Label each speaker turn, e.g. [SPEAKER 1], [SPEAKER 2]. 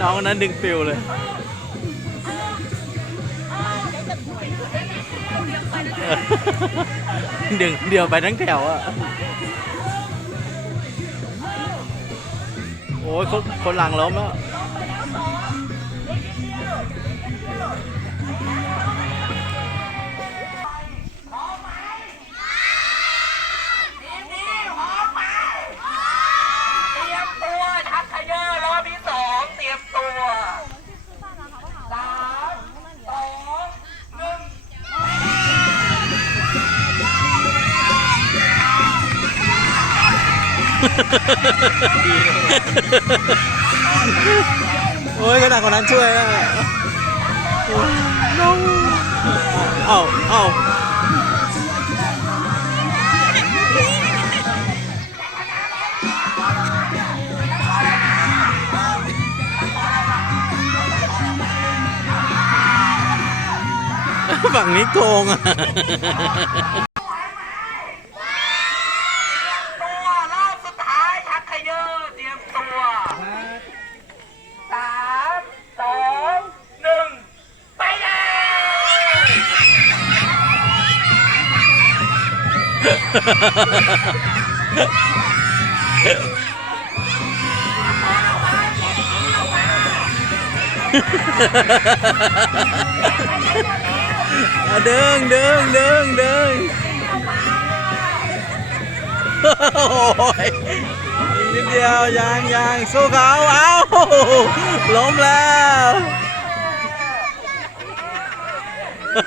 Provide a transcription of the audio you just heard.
[SPEAKER 1] น้องคนนั้นดึงปิวเลยดึงเดียวไปทั้งแถวอะ โอ้ยคนคนหลังล้มแล้ว
[SPEAKER 2] ตัวสามสองหนึ่ง
[SPEAKER 1] โอ้ยขนาดคนนั้นช่วยอะน้องเอ้าเอ้า ฝั่งนี้โกงอะ
[SPEAKER 2] ตัวรอบสุดท้ายชัก เขยอเตรียมตัวสามสองหนึ่งเดึ
[SPEAKER 1] งดึงดึงดึงโอ้ยอีกนิดเดียว ยางยางสู้เขา เอ้าล้มแล้ว